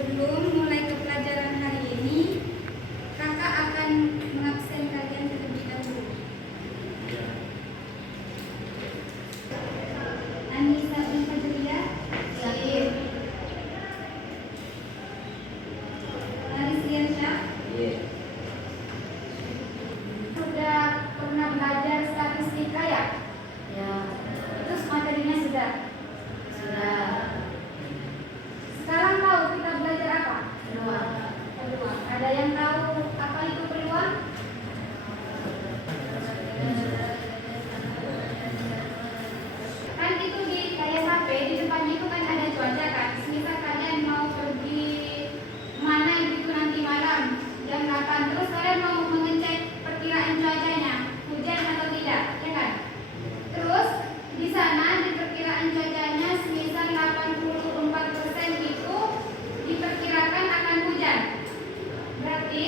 Sebelum mulai ke pelajaran hari ini, kakak akan mengabsen kalian terlebih dahulu. Anissa bin Fajriyah, Syahir. Haris Riansyah. Sudah pernah belajar statistika ya? Ya, Terus materinya sudah? sudah. Sekarang tahu kita belajar apa? Peluang. Peluang. Ada yang tahu apa itu peluang? Kan itu di kayak HP, di depannya itu kan ada cuaca kan. Misal kalian mau pergi mana gitu nanti malam jam 8, terus kalian mau mengecek perkiraan cuacanya, hujan atau tidak, ya kan? Terus di sana di perkiraan cuacanya semisal 84% itu diperkirakan akan hujan. Berarti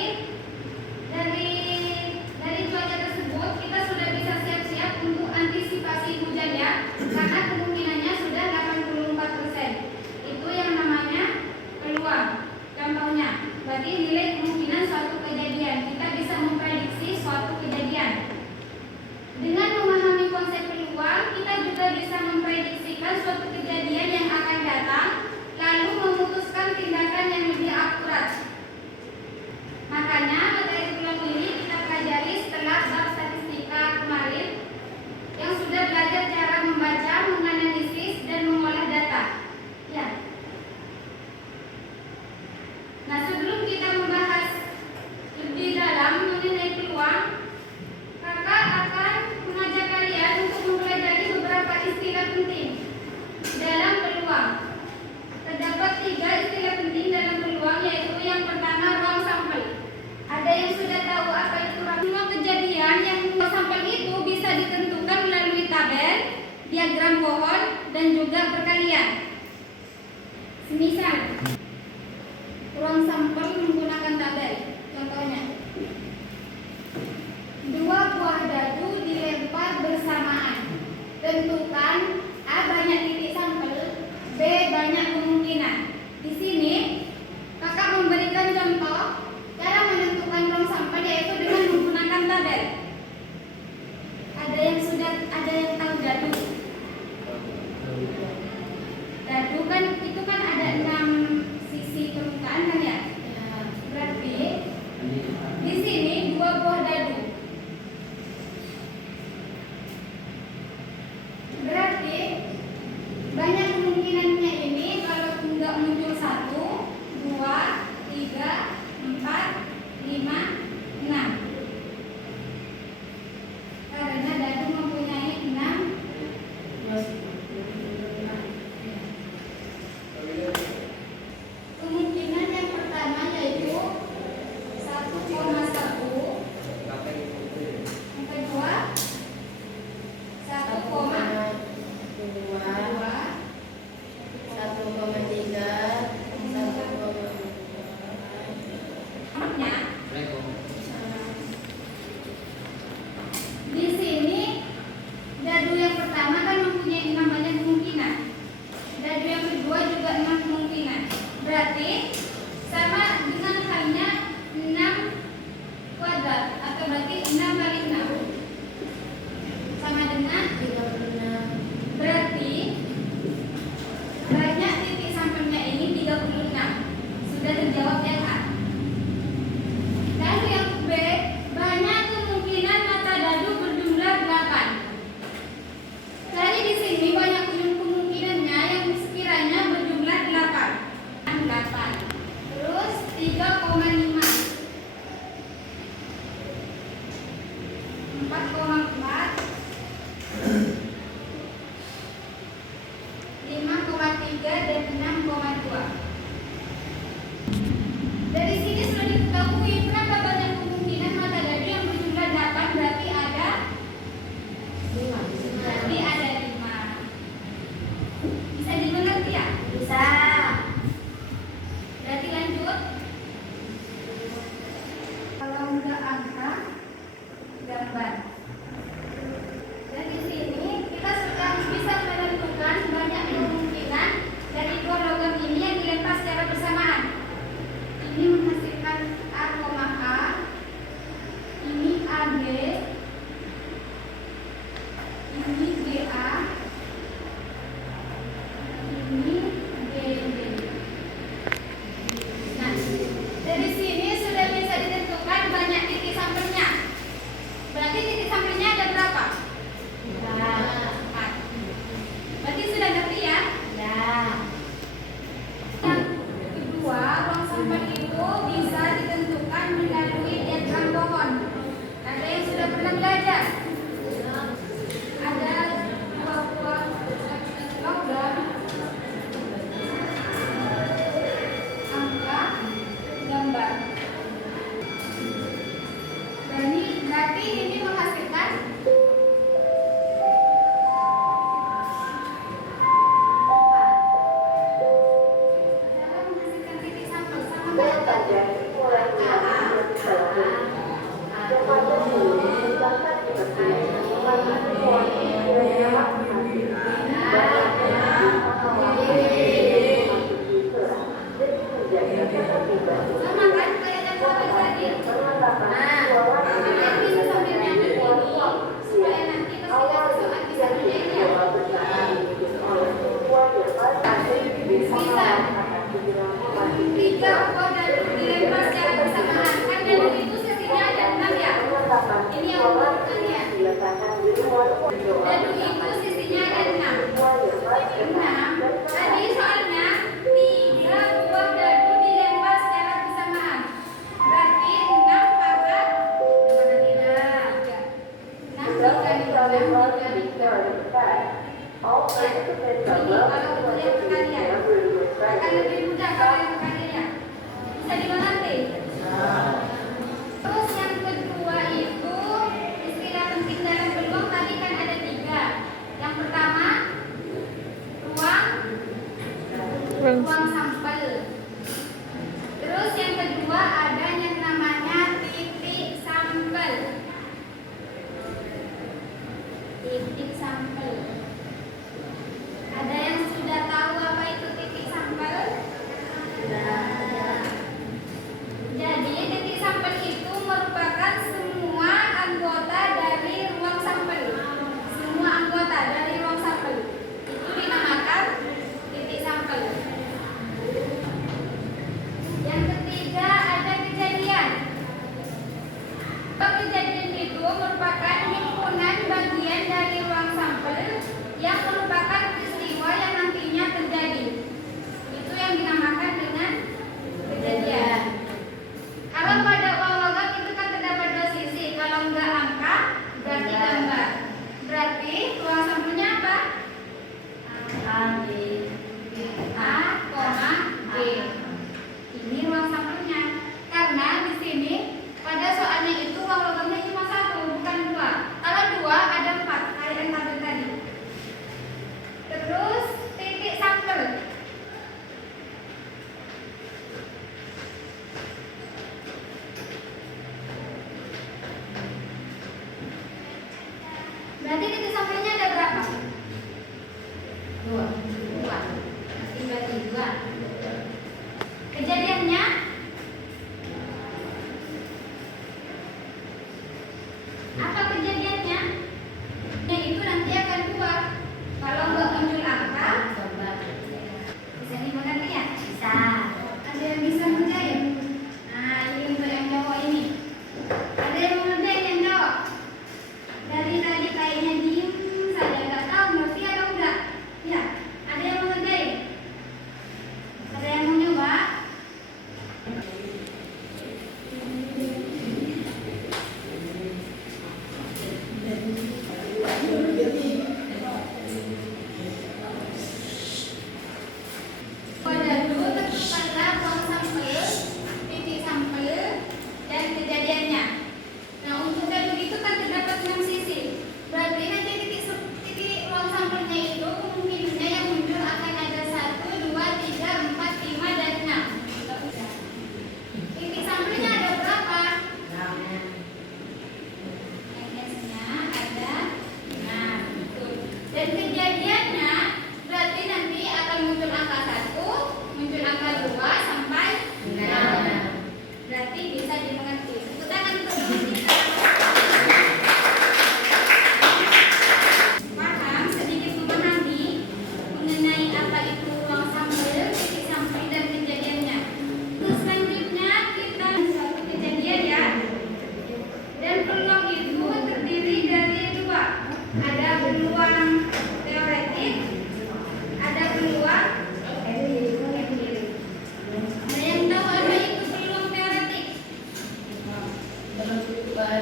dari cuaca tersebut kita sudah bisa siap-siap untuk antisipasi hujan ya, karena kemungkinannya sudah 84%. Itu yang namanya peluang. Contohnya, berarti nilai kemungkinan suatu kejadian. Kita bisa memprediksi suatu kejadian. Dengan memahami konsep peluang, kita juga bisa memprediksikan suatu kejadian yang akan datang, lalu memutuskan tindakan yang lebih akurat. Makanya materi peluang ini kita pelajari setelah bab statistika kemarin, yang sudah belajar cara membaca, menganalisis, dan mengolah data. Ya. Nah, sebelum kita membahas lebih dalam mengenai peluang, kakak akan mengajak kalian untuk mempelajari beberapa istilah penting dalam peluang. Terdapat 3 istilah penting dalam peluang, yaitu yang pertama ruang sampel. Ada yang sudah tahu apa itu ruang? Semua kejadian yang ruang sampel itu bisa ditentukan melalui tabel, diagram pohon, dan juga perkalian. Semisal ruang sampel menggunakan tabel. Contohnya, 2 buah dadu dilempar bersamaan. Tentukan A banyak titik sampel, B banyak kemungkinan. Di sini kakak memberikan contoh cara menentukan ruang sampel, yaitu dengan menggunakan tabel. Ada yang tahu dadu? Dadu kan itu kan ada 6 sisi permukaan kan ya? Berarti di sini 2 buah dadu. Berarti banyak kemungkinannya ini kalau enggak muncul 1, 2, 3, 4, 5, 6. Karena dadu mempunyai 6 kemungkinan. Yang pertama yaitu 1,1, yang kedua 1,2, 1,3. Di sini dadu yang pertama kan mempunyai 6 banyak kemungkinan. Dadu yang kedua juga 6 kemungkinan. Berarti sama dengan halnya 6 kuadrat, atau berarti 6 kali 6 sama dengan 36. Berarti banyak titik sampelnya ini 36. Sudah terjawab yang A. Lalu yang B, banyak kemungkinan mata dadu berjumlah 8. Jadi di sini banyak kemungkinannya yang sekiranya berjumlah 8. 8. Terus 3,5. 4,4. 5,3 dan 6,2. Dari sini sudah diketahui berapa banyak kemungkinan mata dadu yang berjumlah 8, berarti ada 5. Bisa dimengerti ya? Bisa. Berarti lanjut. Kalau enggak angka, gambar. Dan di sini kita sudah bisa menentukan banyak kemungkinan dari 2 logam ini yang dilempar secara bersamaan. ini menghasilkan A, A. Ini AB. Ini GA. Ini GB. Nah, dari sini sudah bisa ditentukan banyak titik sampelnya. Berarti titik sampelnya ada berapa? 4. Berarti sudah ngerti ya? Ya. Yang kedua, ruang sampel itu bisa ditentukan melalui diagram pohon. Ada yang sudah pernah belajar? Ada dua buah logam, angka, gambar. Berarti ini menghasilkan dalam menghasilkan titik sampel sama kayak sama kan kayak yang kemarin tadi. Kalian bisa sambil nyanyi ini supaya nanti ketika sesuatu bisa kerjain ya. Bisa. 3 buah dadu dilempar secara bersamaan. Kan dadu itu sisinya ada 6 ya. Ini yang urutannya. Dadu itu sisinya ada 6. 6. Tadi soalnya 3 buah dadu dilempar secara bersamaan. Berarti 6 pangkat mana tidak? 6 dikali 6 dikali 6. Ini kalau kalian perkalian akan lebih mudah kalau yang perkaliannya. Bisa dimengerti? Terus yang kedua itu istilah penting dalam peluang tadi kan ada 3. Yang pertama ruang sampel. Terus yang kedua ada yang namanya titik sampel. Titik sampel. Ada yang sudah tahu apa itu titik sampel?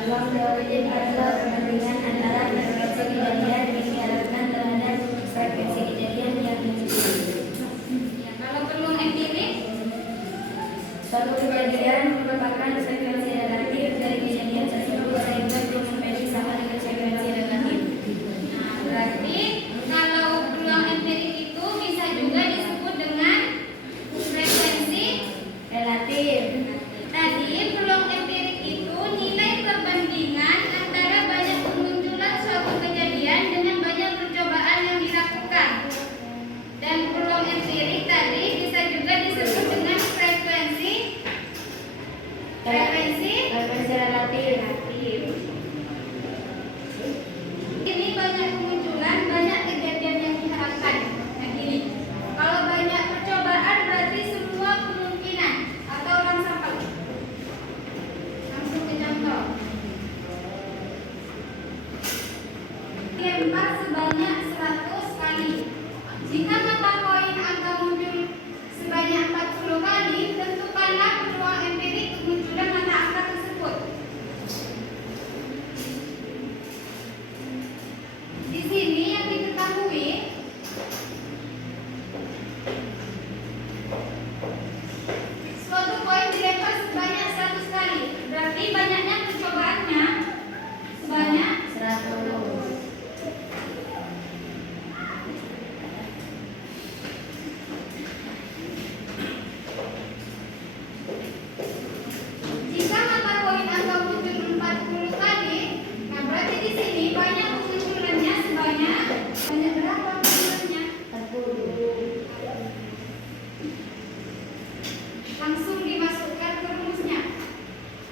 Ruang teori adalah perbandingan antara frekuensi kejadian yang diharapkan terhadap frekuensi kejadian yang dicukupi. Ya, kalau peluang empirik, Suatu kejadian merupakan frekuensi relatif dari kejadian tersebut sehingga peluang empirik sama dengan frekuensi relatif. nah berarti kalau peluang empirik itu bisa juga disebut dengan frekuensi Relatif. Tadi peluang empirik itu nilai perbandingan antara banyak kemunculan suatu kejadian dengan banyak percobaan yang dilakukan. Dan peluang empirik tadi bisa juga disebut dengan frekuensi Frekuensi relatif. Ini banyak kemunculan, banyak kejadian yang diharapkan. Nah gini, kalau banyak percobaan berarti semua kemungkinan atau orang sampel. Langsung ke contoh. Lempar sebanyak 100 kali. Jika mata koin angka muncul sebanyak 40 kali, tentukanlah peluang empirik kemunculan mata angka tersebut. Di sini yang diketahui suatu koin dilempar sebanyak 100 kali. Berarti banyaknya percobaannya sebanyak 100. jika mata koin angka muncul 40 kali, nah berarti di sini banyak kemunculannya sebanyak berapa kemunculannya? 40. Langsung dimasukkan ke rumusnya.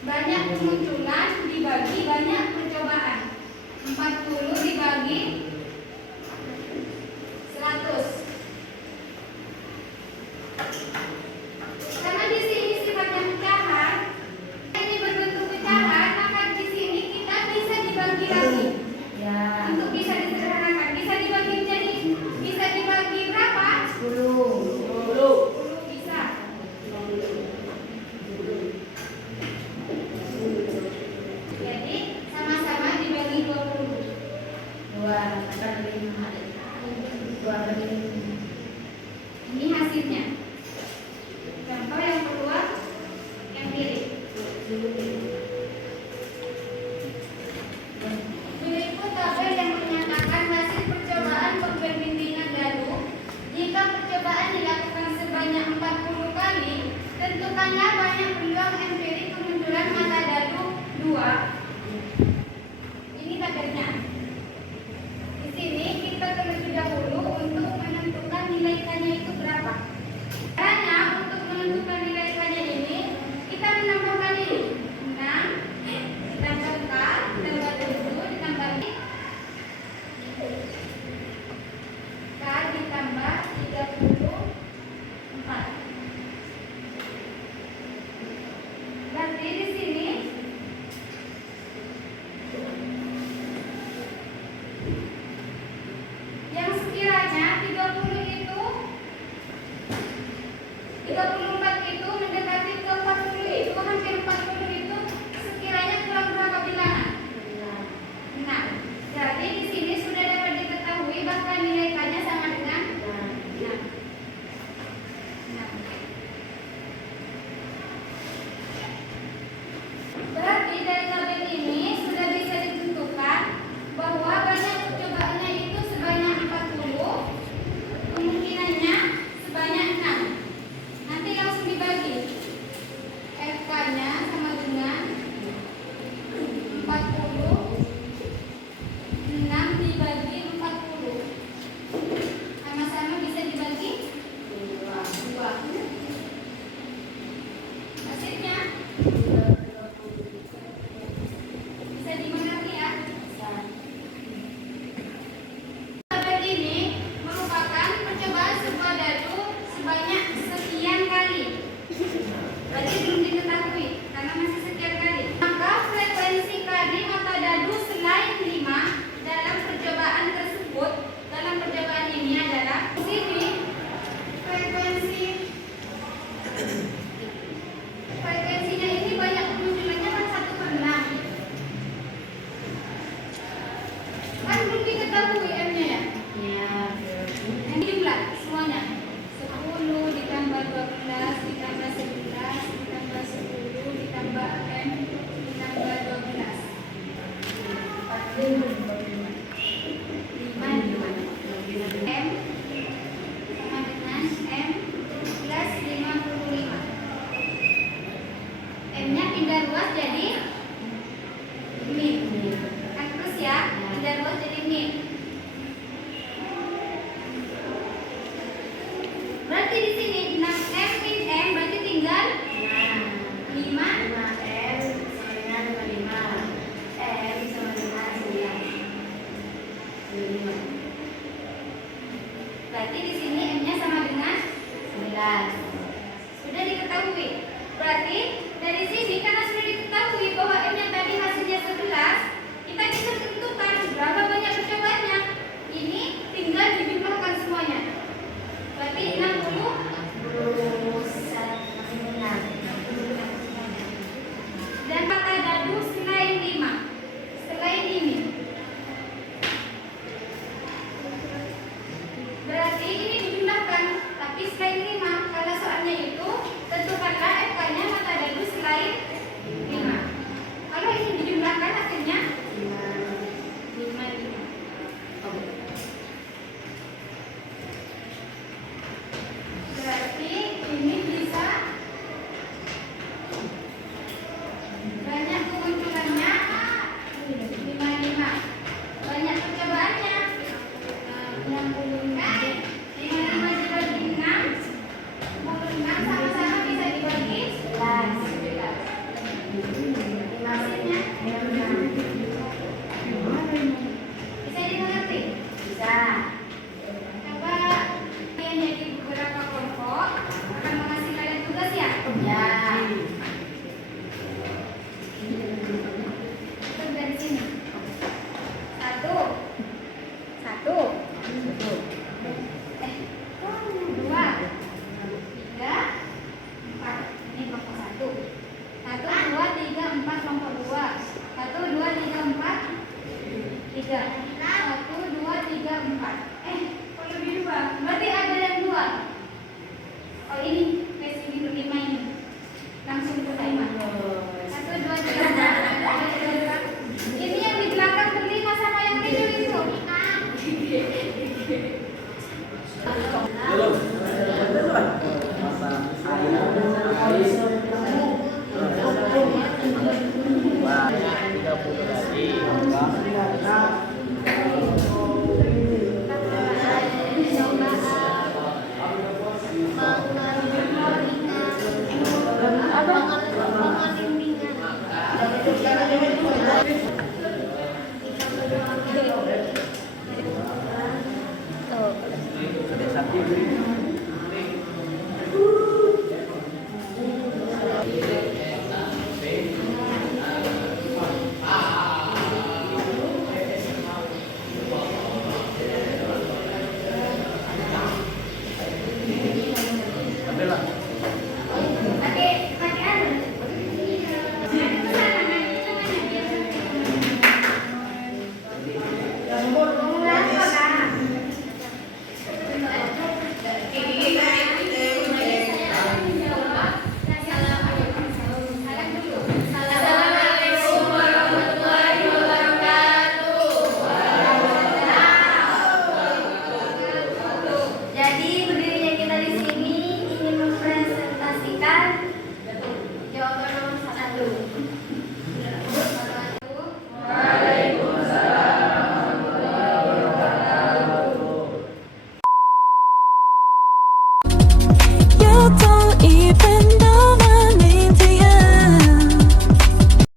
Banyak kemunculan dibagi banyak percobaan. 40 dibagi 100. Karena di sini sifatnya pecahan, ini berbentuk pecahan, maka di sini kita bisa dibagi lagi. Ya. Untuk bisa disederhanakan, bisa dibagi menjadi, bisa dibagi berapa? 10. 10 bisa. Jadi sama-sama dibagi 20. 2 per 5. 2 per 5. Ini hasilnya. Contoh yang kedua, empirik. Berikut tabel yang menyatakan hasil percobaan perbandingan dadu. Jika percobaan dilakukan sebanyak 40 kali, tentukanlah banyak peluang empirik kemunculan mata dadu 2. Ini tabelnya. Di sini kita terlebih dahulu untuk menentukan nilai K-nya itu berapa. Caranya untuk menentukan nilai K-nya ini, kita menambahkan ini 6 ditambah K ditambah 7 ditambah K ditambah 34. Berarti di sini yang sekiranya 30 itu 34 itu mendekati ke 40 itu hampir 40 itu sekiranya kurang berapa bilangan? 6. Jadi di sini sudah dapat diketahui bahwa nilai K-nya sama dengan 6. Berarti dari tabel ini sudah bisa ditentukan bahwa banyak percobaannya itu sebanyak 40, kemungkinannya sebanyak 6. Nanti langsung dibagi. FK-nya sama dengan 40, 6 dibagi 40. Sama-sama bisa dibagi 2. Hasilnya pindah ruas jadi min. Kan plus ya, pindah ruas jadi min. Berarti di sini 6M min M berarti tinggal 5. 5M sama dengan 55. M sama dengan 9. Berarti di sini M-nya sama dengan 11. sudah diketahui. Berarti dari sini karena sudah diketahui bahwa M-nya tadi hasilnya 11, kita bisa tentukan berapa banyak percobaannya. Ini tinggal dijumlahkan semuanya. Berarti 60. Dan kata dadu selain 5. Selain ini. Berarti ini dijumlahkan, tapi selain 5. Kalau soalnya itu tentukanlah FK-nya kata dadu selain 5. Kalau ini dijumlahkan hasilnya 5. Berarti ini bisa banyak kemunculannya 55. Banyak percobaannya 60. 55 dibagi 6. 66 sama-sama bisa dibagi 11. Hasilnya bisa dimengerti? Bisa. Coba kalian jadi beberapa kelompok akan mengasih kalian tugas ya. Ya. Hitung dari sini. 1, 1, 2, 3, 4. Ini kelompok 1. 1, 2, 3, 4 kelompok 2. 1, 2, 3, 4, 3.